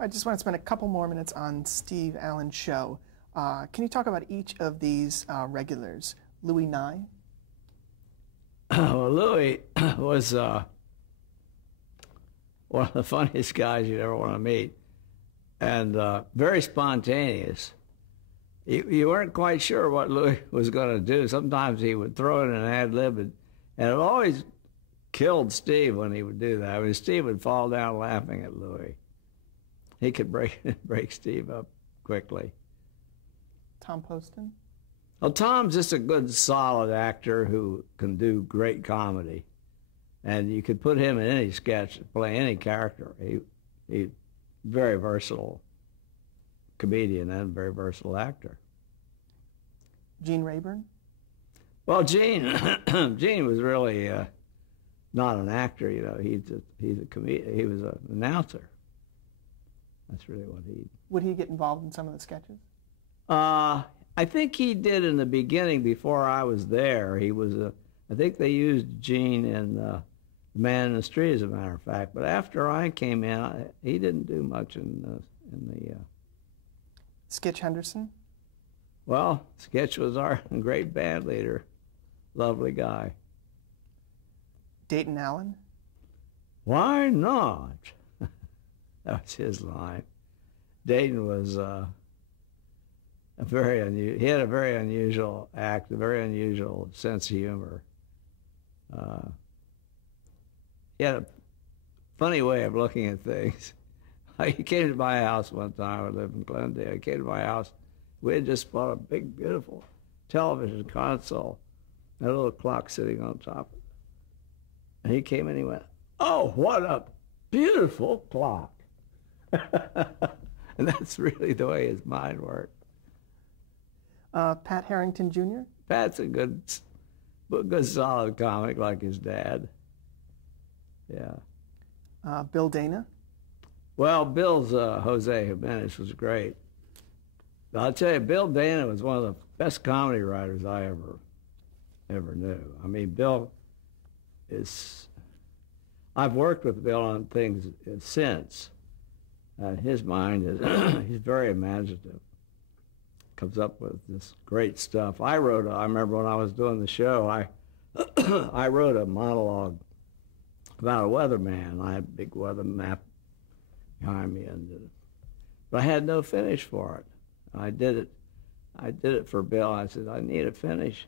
I just want to spend a couple more minutes on Steve Allen's show. Can you talk about each of these regulars? Louis Nye? Well, Louis was one of the funniest guys you'd ever want to meet, and very spontaneous. You weren't quite sure what Louis was going to do. Sometimes he would throw in an ad lib, and it always killed Steve when he would do that. I mean, Steve would fall down laughing at Louis. He could break Steve up quickly. Tom Poston? Well, Tom's just a good, solid actor who can do great comedy. And you could put him in any sketch, play any character. He very versatile comedian and very versatile actor. Gene Rayburn? Well, Gene was really not an actor, you know. He's a comedian. He was an announcer. That's really what he... Would he get involved in some of the sketches? I think he did in the beginning before I was there. He was I think they used Gene in The Man in the Street, as a matter of fact. But after I came in, he didn't do much in the... Skitch Henderson? Well, Skitch was our great band leader. Lovely guy. Dayton Allen? Why not? That was his line. Dayton was he had a very unusual act, a very unusual sense of humor. He had a funny way of looking at things. He came to my house one time. I lived in Glendale. He came to my house. We had just bought a big, beautiful television console, and a little clock sitting on top of it. And he came in and he went, "Oh, what a beautiful clock." And that's really the way his mind worked. Pat Harrington Jr.? Pat's a good solid comic like his dad. Yeah. Bill Dana? Well, Bill's Jose Jimenez was great. But I'll tell you, Bill Dana was one of the best comedy writers I ever knew. I mean, Bill is... I've worked with Bill on things since. His mind is... he's very imaginative. Comes up with this great stuff. I remember when I was doing the show, I wrote a monologue about a weatherman. I had a big weather map behind me, but I had no finish for it. I did it for Bill. I said, I need a finish.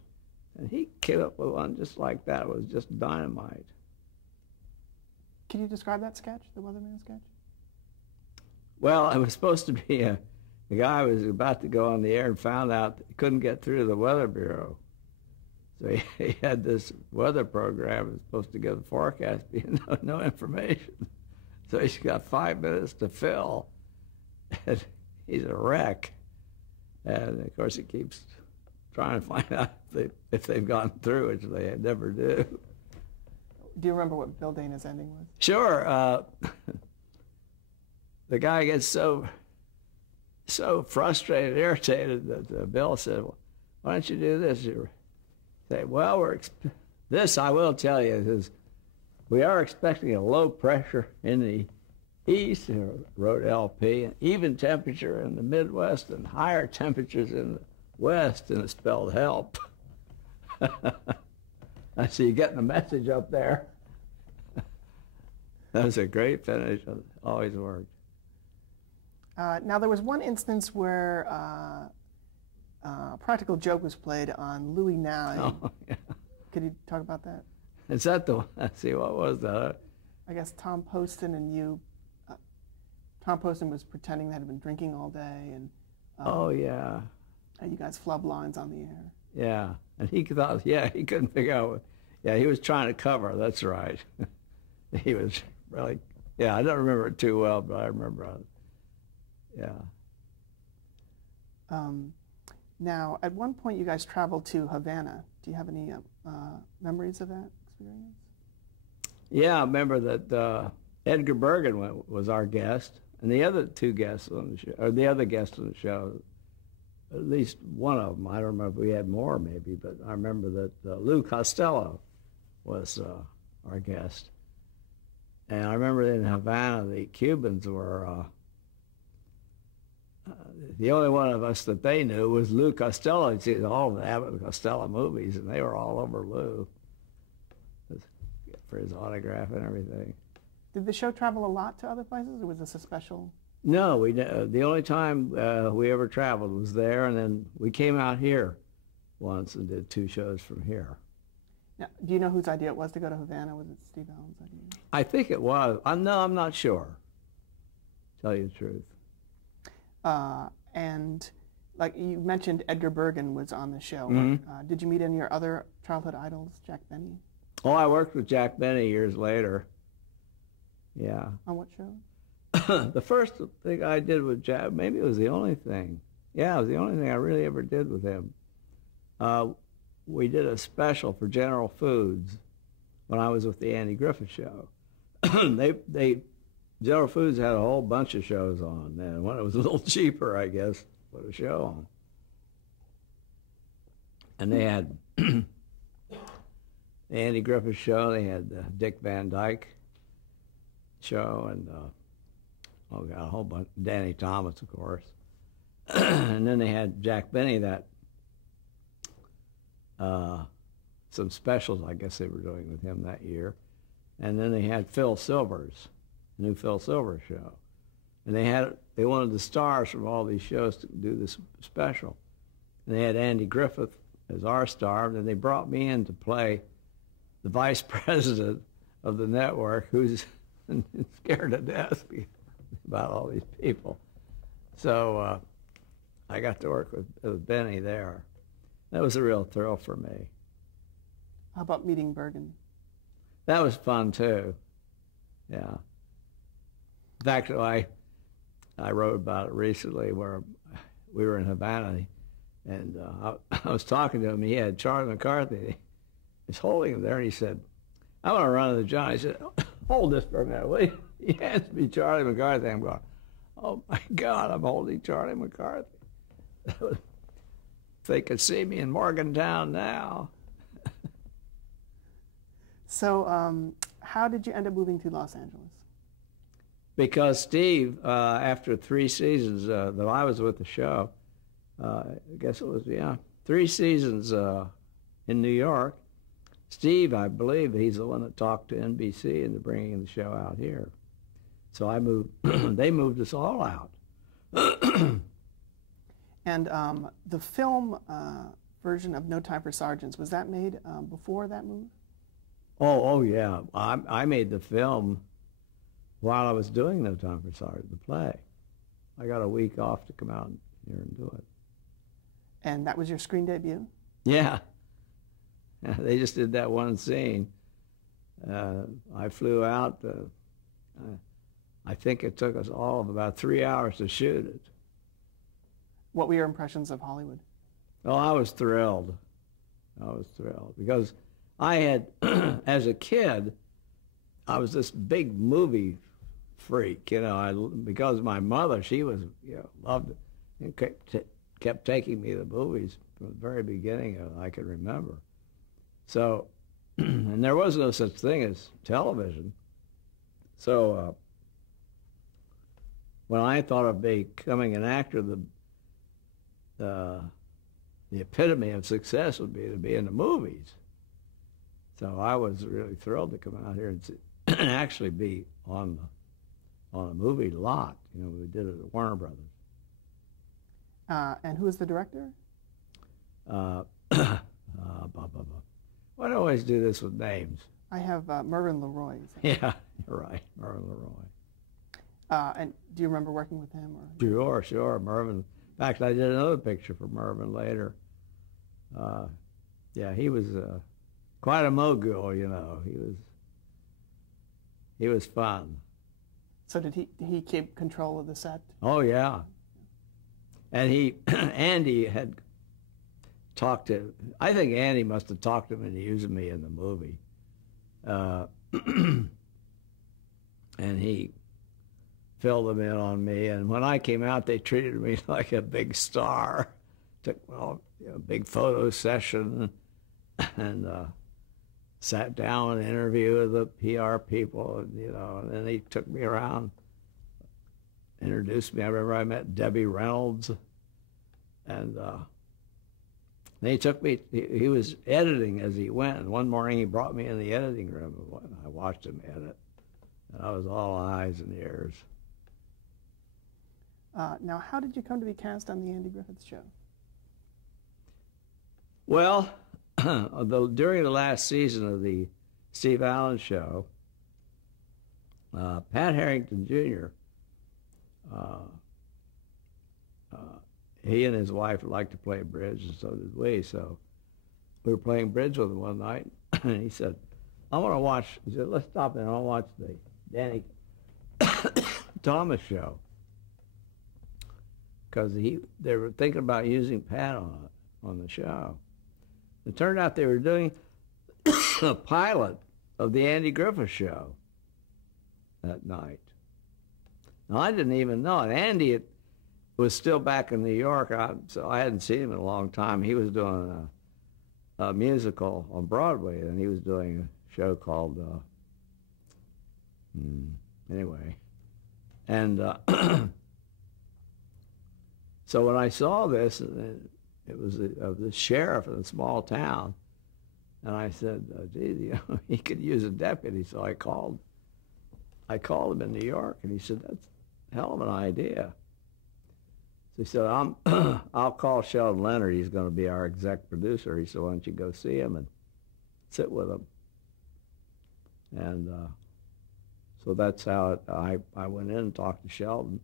And he came up with one just like that. It was just dynamite. Can you describe that sketch, the weatherman sketch? Well, it was supposed to be the guy was about to go on the air and found out that he couldn't get through the Weather Bureau. So he had this weather program that was supposed to give the forecast, but no information. So he's got 5 minutes to fill, and he's a wreck. And of course he keeps trying to find out if they've gone through, which they never do. Do you remember what Bill Dana's ending was? Sure. The guy gets so frustrated, irritated that Bill said, well, why don't you do this? You say, well, this I will tell you is we are expecting a low pressure in the east, wrote LP, and even temperature in the Midwest and higher temperatures in the West, and it spelled help. I see you getting the message up there. That was a great finish. It always worked. Now, there was one instance where a practical joke was played on Louis Nye. Oh, yeah. Could you talk about that? Is that the one? Let's see, what was that? I guess Tom Poston and you, Tom Poston was pretending that he'd been drinking all day, and oh, yeah. You guys flub lines on the air. Yeah, and he thought, yeah, he couldn't figure out what, yeah, he was trying to cover, that's right. He was really, yeah, I don't remember it too well, but I remember it. Yeah. Now, at one point you guys traveled to Havana. Do you have any memories of that experience? Yeah, I remember that Edgar Bergen was our guest, and the other two guests on the show, or the other guest on the show, at least one of them, I don't remember if we had more maybe, but I remember that Lou Costello was our guest. And I remember in Havana, the Cubans were the only one of us that they knew was Lou Costello. He'd seen all of the Abbott and Costello movies, and they were all over Lou for his autograph and everything. Did the show travel a lot to other places, or was this a special? No, the only time we ever traveled was there, and then we came out here once and did 2 shows from here. Now, do you know whose idea it was to go to Havana? Was it Steve Allen's idea? I think it was. I'm not sure. Tell you the truth. And like you mentioned, Edgar Bergen was on the show. Mm-hmm. Did you meet any of your other childhood idols, Jack Benny? Oh, I worked with Jack Benny years later. Yeah. On what show? The first thing I did with Jack, maybe it was the only thing. Yeah, it was the only thing I really ever did with him. We did a special for General Foods when I was with the Andy Griffith Show. General Foods had a whole bunch of shows on, and when it was a little cheaper, I guess, put a show on. And they had the Andy Griffith Show, they had the Dick Van Dyke Show, and a whole bunch, Danny Thomas, of course. And then they had Jack Benny, some specials I guess they were doing with him that year. And then they had Phil Silvers, the new Phil Silvers show. And they wanted the stars from all these shows to do this special. And they had Andy Griffith as our star, and then they brought me in to play the vice president of the network who's scared to death about all these people. So I got to work with Benny there. That was a real thrill for me. How about meeting Bergen? That was fun too. Yeah. In fact, I wrote about it recently where we were in Havana, and I was talking to him. He had Charlie McCarthy. He's holding him there, and he said, "I want to run to the John." He said, "Hold this for a minute, will you?" He hands me Charlie McCarthy. I'm going, "Oh my God, I'm holding Charlie McCarthy." If they could see me in Morgantown now. So how did you end up moving to Los Angeles? Because Steve, after 3 seasons that I was with the show, I guess it was, 3 seasons in New York, Steve, I believe, he's the one that talked to NBC into bringing the show out here. So I moved, they moved us all out. And the film version of No Time for Sergeants, was that made before that move? Oh yeah. I made the film while I was doing No Time for Sergeant, the play. I got a week off to come out here and do it. And that was your screen debut? Yeah. They just did that one scene. I flew out. I think it took us all of about 3 hours to shoot it. What were your impressions of Hollywood? Oh, I was thrilled. I was thrilled because I had, as a kid, I was this big movie freak, because my mother, she was, loved it and kept taking me to movies from the very beginning I could remember. So, and there was no such thing as television. So when I thought of becoming an actor, the epitome of success would be to be in the movies. So I was really thrilled to come out here and actually be on a movie lot. We did it at Warner Brothers. And who is the director? Why do I always do this with names? I have Mervyn LeRoy. Yeah, you're right, Mervyn LeRoy. And do you remember working with him? Or? Sure, Mervyn. In fact, I did another picture for Mervyn later. Yeah, he was quite a mogul, He was fun. So did he keep control of the set? Oh yeah. And Andy had talked to. I think Andy must have talked him into using me in the movie. And he filled them in on me. And when I came out, they treated me like a big star. Took a big photo session and sat down and interviewed the PR people, and then he took me around introduced me. I remember I met Debbie Reynolds, and he took me. He was editing as he went. And one morning he brought me in the editing room. And I watched him edit, and I was all eyes and ears. Now, how did you come to be cast on the Andy Griffith Show? Well, during the last season of the Steve Allen Show, Pat Harrington Jr., he and his wife liked to play bridge, and so did we. So we were playing bridge with him one night, and he said, I want to watch, he said, let's stop and I want to watch the Danny Thomas Show. Because they were thinking about using Pat on the show. It turned out they were doing a pilot of the Andy Griffith Show that night. Now, I didn't even know it. Andy was still back in New York, so I hadn't seen him in a long time. He was doing a musical on Broadway, and he was doing a show called, anyway. And so when I saw this, it was the sheriff in a small town, and I said, "Gee, he could use a deputy." So I called him in New York, and he said, "That's a hell of an idea." So he said, "I'll call Sheldon Leonard. He's going to be our exec producer." He said, "Why don't you go see him and sit with him?" And so that's how I went in and talked to Sheldon.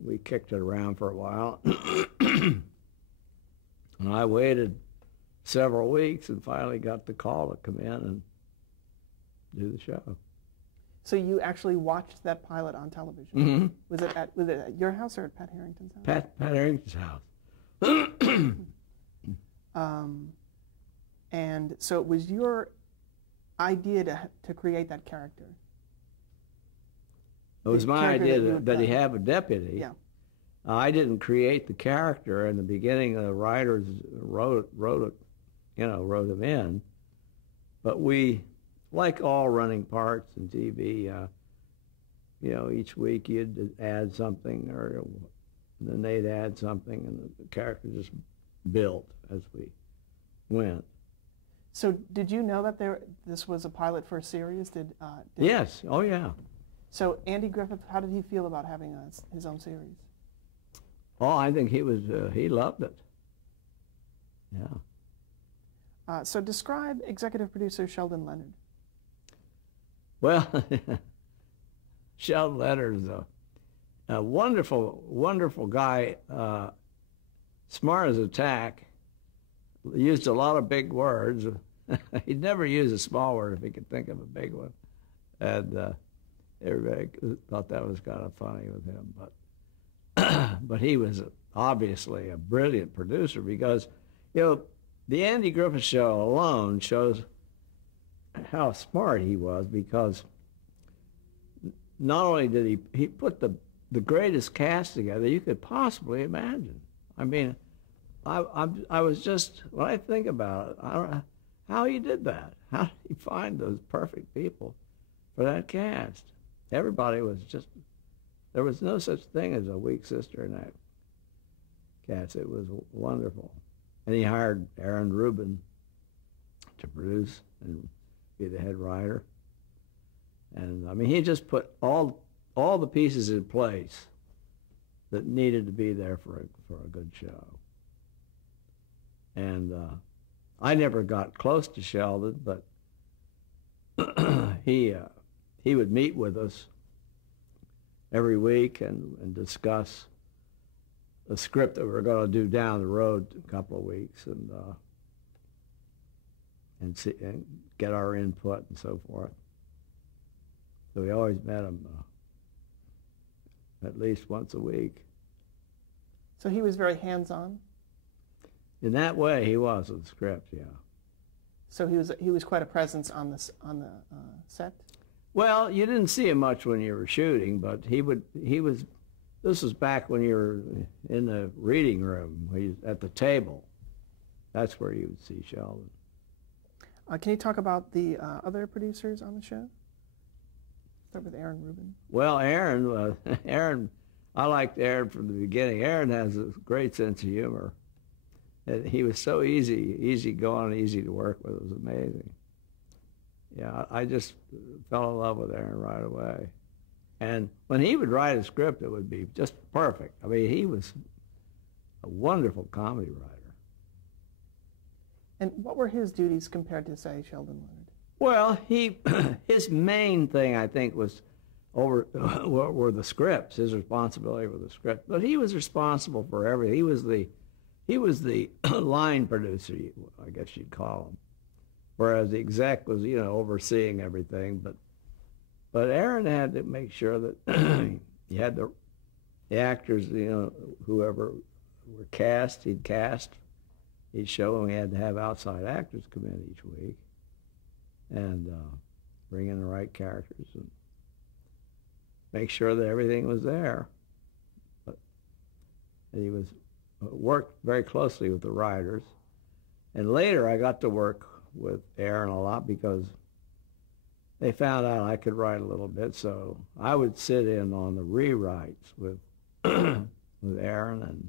We kicked it around for a while. And I waited several weeks and finally got the call to come in and do the show. So you actually watched that pilot on television? Mm-hmm. Was it at your house or at Pat Harrington's house? Pat Harrington's house. And so it was your idea to create that character? It was my idea that he have a deputy. Yeah. I didn't create the character in the beginning. The writers wrote him in, but we, like all running parts in TV, each week you'd add something, or then they'd add something, and the character just built as we went. So did you know that this was a pilot for a series? Yes. Oh yeah. So Andy Griffith, how did he feel about having his own series? Oh, I think he loved it. Yeah. So describe executive producer Sheldon Leonard. Well, Sheldon Leonard is a wonderful, wonderful guy, smart as a tack, used a lot of big words. He'd never use a small word if he could think of a big one. And everybody thought that was kind of funny with him. But he was obviously a brilliant producer because, the Andy Griffith Show alone shows how smart he was, because not only did he put the greatest cast together you could possibly imagine. I mean, I was just, when I think about it, I don't know how he did that. How did he find those perfect people for that cast? Everybody was just, there was no such thing as a weak sister in that cast. It was wonderful. And he hired Aaron Rubin to produce and be the head writer. And I mean, he just put all the pieces in place that needed to be there for a good show. And I never got close to Sheldon, but he would meet with us every week and discuss the script that we were going to do down the road a couple of weeks, and get our input and so forth. So we always met him at least once a week. So he was very hands-on? In that way, he was with the script, yeah. So he was quite a presence on the set? Well, you didn't see him much when you were shooting, but he was. This was back when you were in the reading room, at the table. That's where you would see Sheldon. Can you talk about the other producers on the show? Start with Aaron Rubin. Well, Aaron, Aaron, I liked Aaron from the beginning. Aaron has a great sense of humor. And he was so easy going, easy to work with. It was amazing. Yeah, I just fell in love with Aaron right away. And when he would write a script, it would be just perfect. I mean, he was a wonderful comedy writer. And what were his duties compared to, say, Sheldon Leonard? Well, his main thing, I think, was were the scripts. His responsibility for the script, but he was responsible for everything. He was the line producer, I guess you'd call him, whereas the exec was, overseeing everything. But Aaron had to make sure that he had the actors, whoever were cast, he'd cast. He'd show them. He had to have outside actors come in each week and bring in the right characters and make sure that everything was there. And he worked very closely with the writers. And later I got to work with Aaron a lot because they found out I could write a little bit, so I would sit in on the rewrites with with Aaron and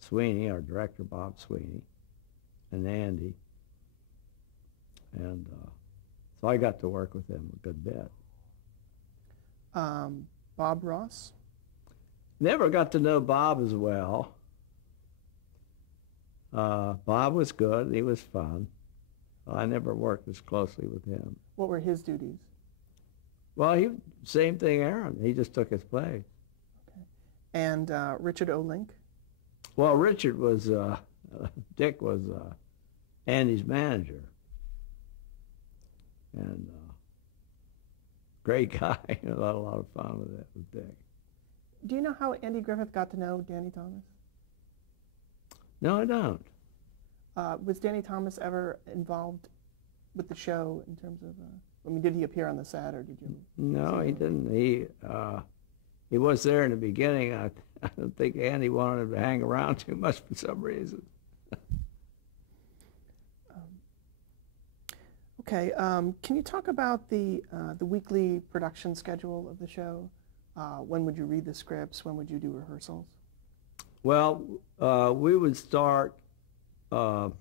Sweeney, our director Bob Sweeney, and Andy. And so I got to work with him a good bit. Bob Ross? Never got to know Bob as well. Bob was good. He was fun. I never worked as closely with him. What were his duties? Well, same thing, Aaron. He just took his place. Okay. And Richard O'Link? Well, Richard was, Dick was Andy's manager. And great guy. I had a lot of fun with Dick. Do you know how Andy Griffith got to know Danny Thomas? No, I don't. Was Danny Thomas ever involved with the show in terms of, did he appear on the set or did you? No, he didn't. He was there in the beginning. I don't think Andy wanted him to hang around too much for some reason. Okay, can you talk about the weekly production schedule of the show? When would you read the scripts? When would you do rehearsals? Well, we would start on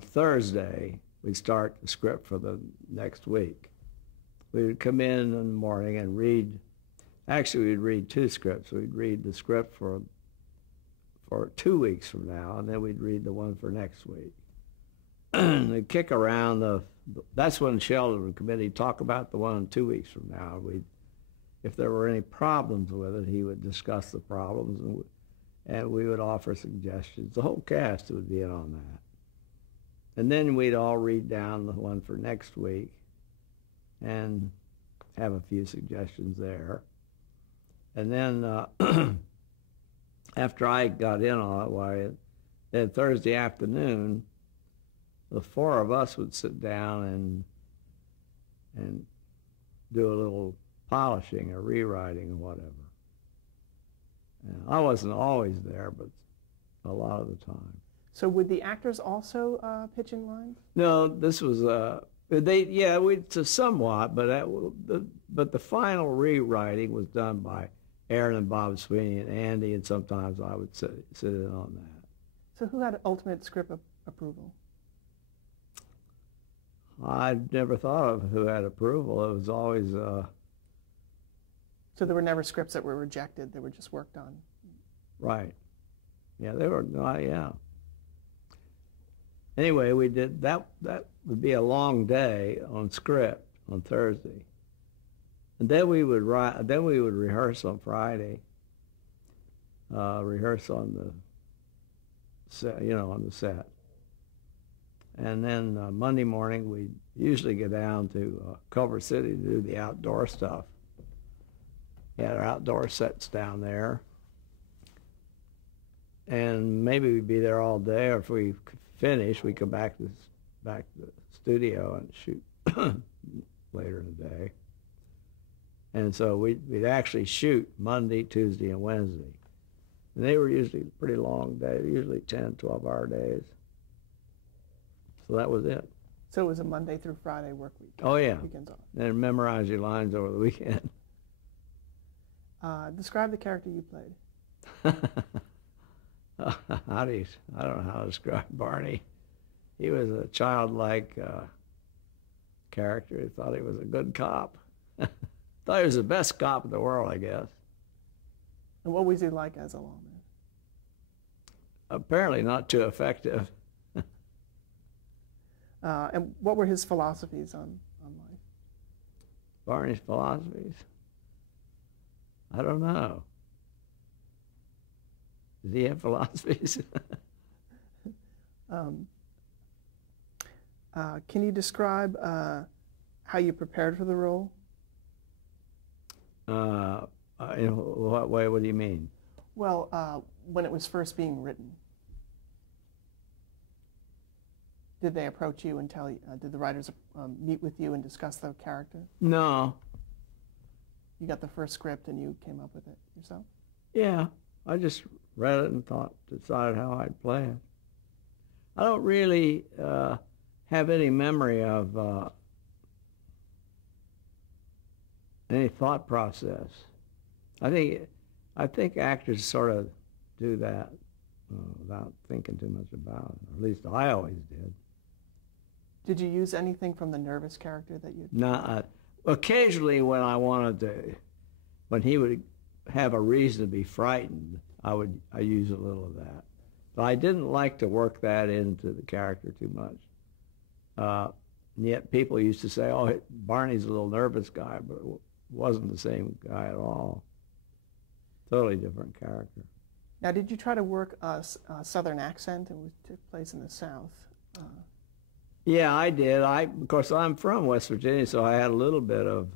Thursday. We'd start the script for the next week. We would come in the morning and read. Actually, we'd read two scripts. We'd read the script for 2 weeks from now, and then we'd read the one for next week. They'd kick around that's when Sheldon would come in. He'd talk about the one 2 weeks from now. If there were any problems with it, he would discuss the problems, and we would offer suggestions. The whole cast would be in on that. And then we'd all read down the one for next week and have a few suggestions there. And then after I got in on it, then Thursday afternoon, the four of us would sit down and do a little polishing or rewriting or whatever. And I wasn't always there, but a lot of the time. So would the actors also pitch in lines? No, this was somewhat, but the final rewriting was done by Aaron and Bob Sweeney and Andy, and sometimes I would sit in on that. So who had ultimate script approval? I never thought of who had approval. It was always. So there were never scripts that were rejected; they were just worked on. Right. Yeah, they were. Yeah. Anyway, we did that. That would be a long day on script on Thursday, and then we would write. Then we would rehearse on Friday. Rehearse on the set, on the set. And then Monday morning, we'd usually go down to Culver City to do the outdoor stuff. We had our outdoor sets down there. And maybe we'd be there all day, or if we could finish, we'd come back to the studio and shoot later in the day. And so we'd actually shoot Monday, Tuesday, and Wednesday. And they were usually pretty long days, usually 10, 12-hour days. So that was it. So it was a Monday through Friday work week. Oh, yeah. Weekends off. And memorize your lines over the weekend. Describe the character you played. I don't know how to describe Barney. He was a childlike character. He thought he was a good cop. Thought he was the best cop in the world, I guess. And what was he like as a lawman? Apparently not too effective. And what were his philosophies on life? Barney's philosophies? I don't know. Does he have philosophies? Can you describe how you prepared for the role? In what way? What do you mean? Well, when it was first being written, did they approach you and tell you? Did the writers meet with you and discuss the character? No. You got the first script and you came up with it yourself? Yeah, I just read it and decided how I'd play it. I don't really have any memory of any thought process. I think actors sort of do that without thinking too much about it. Or at least I always did. Did you use anything from the nervous character that you? No, occasionally when when he would have a reason to be frightened, I use a little of that. But I didn't like to work that into the character too much. Yet people used to say, "Oh, Barney's a little nervous guy," but it wasn't the same guy at all. Totally different character. Now, did you try to work a Southern accent? It took place in the South. Yeah, I did. Of course, I'm from West Virginia, so I had a little bit of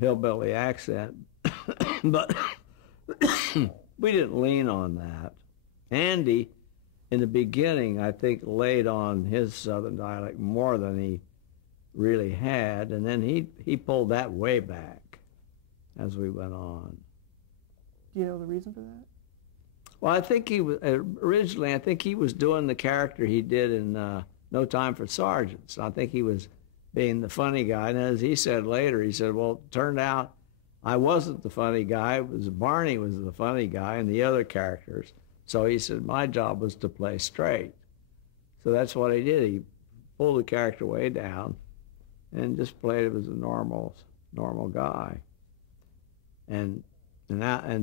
hillbilly accent, but we didn't lean on that. Andy, in the beginning, I think laid on his Southern dialect more than he really had, and then he pulled that way back as we went on. Do you know the reason for that? Well, I think he was originally. I think he was doing the character he did in No Time for Sergeants. I think he was being the funny guy, and as he said later, he said, "Well, it turned out I wasn't the funny guy. It was Barney was the funny guy, and the other characters." So he said, "My job was to play straight." So that's what he did. He pulled the character way down, and just played him as a normal guy. And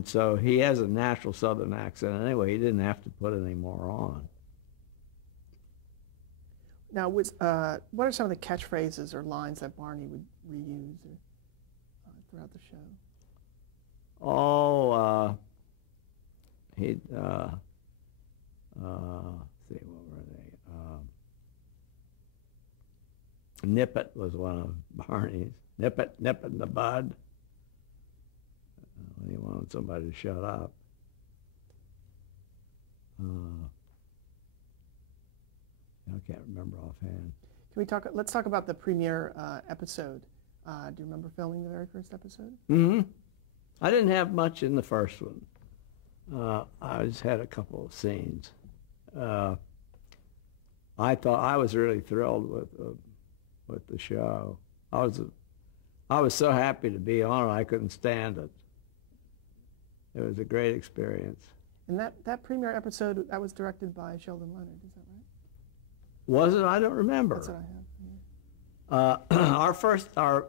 so he has a natural Southern accent anyway. He didn't have to put any more on. Now, what are some of the catchphrases or lines that Barney would reuse throughout the show? Oh, he'd, let's see, what were they? Nip it was one of Barney's. Nip it in the bud. When he wanted somebody to shut up. I can't remember offhand. Let's talk about the premiere episode. Do you remember filming the very first episode? Mm-hmm. I didn't have much in the first one. I just had a couple of scenes. I thought I was really thrilled with the show. I was so happy to be on it. I couldn't stand it. It was a great experience. And that premiere episode, that was directed by Sheldon Leonard, is that right? Was it? I don't remember. That's what I have.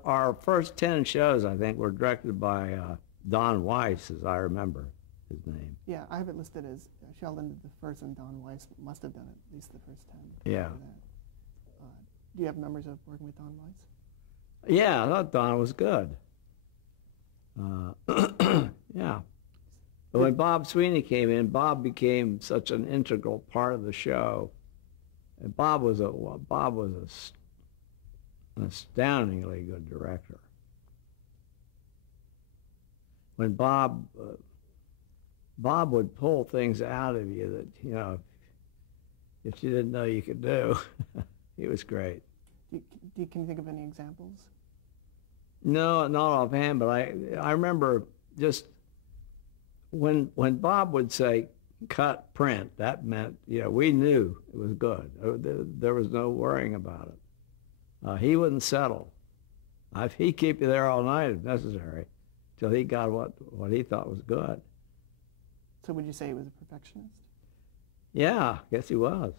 Our first 10 shows, I think, were directed by Don Weiss, as I remember his name. Yeah, I have it listed as Sheldon did the first, and Don Weiss must have done at least the first 10. Yeah. Do you have memories of working with Don Weiss? Yeah, I thought Don was good. Yeah. But when Bob Sweeney came in, Bob became such an integral part of the show. And Bob was an astoundingly good director. When Bob would pull things out of you that, you know, if you didn't know you could do. He was great. Can you think of any examples? No, not offhand, but I remember just when Bob would say, cut print, that meant, we knew it was good. There was no worrying about it. He wouldn't settle. He'd keep you there all night if necessary, till he got what he thought was good. So would you say he was a perfectionist? Yeah, I guess he was.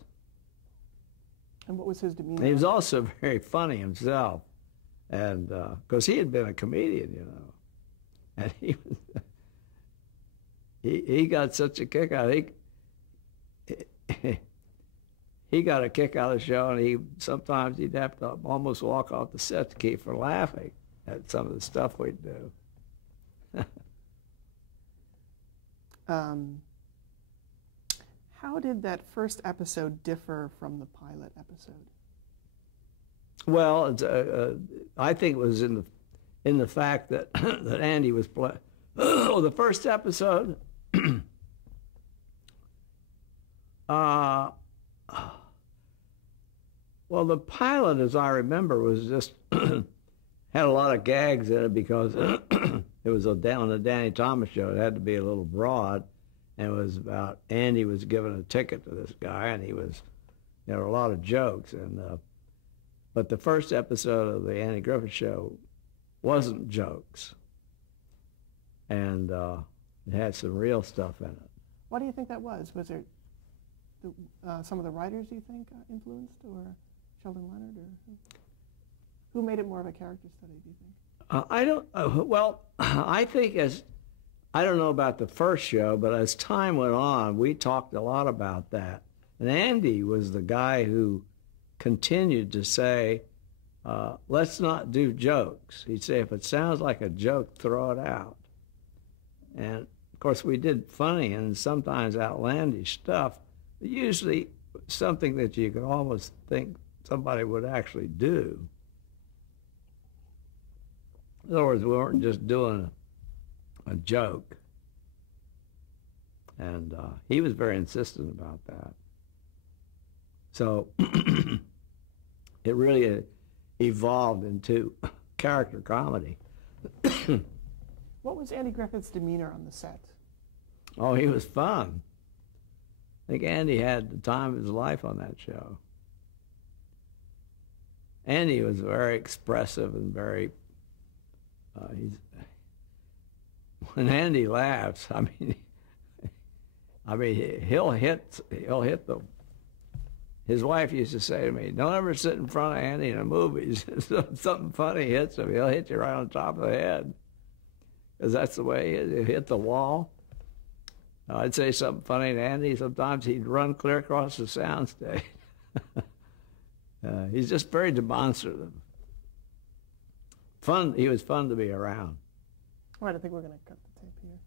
And what was his demeanor? He was also very funny himself, and because he had been a comedian, and he got such a kick out. He got a kick out of the show, and sometimes he'd have to almost walk off the set to keep from laughing at some of the stuff we'd do. How did that first episode differ from the pilot episode? Well, I think it was in the fact that that Andy was playing. Oh, the first episode. Well, the pilot, as I remember, was just had a lot of gags in it because it was on the Danny Thomas show. It had to be a little broad, and it was about Andy was giving a ticket to this guy, and there were a lot of jokes. But the first episode of the Andy Griffith Show wasn't jokes, and it had some real stuff in it. Why do you think that was? Was there some of the writers, do you think, influenced, or Sheldon Leonard, or who made it more of a character study, do you think? I don't. Well, I think I don't know about the first show, but as time went on, we talked a lot about that. And Andy was the guy who continued to say, let's not do jokes. He'd say, if it sounds like a joke, throw it out. And, of course, we did funny and sometimes outlandish stuff, but usually something that you could almost think somebody would actually do. In other words, we weren't just doing a joke. And he was very insistent about that. So it really evolved into character comedy. What was Andy Griffith's demeanor on the set? Oh, he was fun. I think Andy had the time of his life on that show. Andy was very expressive and very. When Andy laughs, he'll hit the. His wife used to say to me, "Don't ever sit in front of Andy in the movies. Something funny hits him, he'll hit you right on top of the head." Because that's the way he'll hit the wall. I'd say something funny to Andy. Sometimes he'd run clear across the soundstage. He's just very demonstrative. Fun. He was fun to be around. All right, I think we're going to cut the tape here.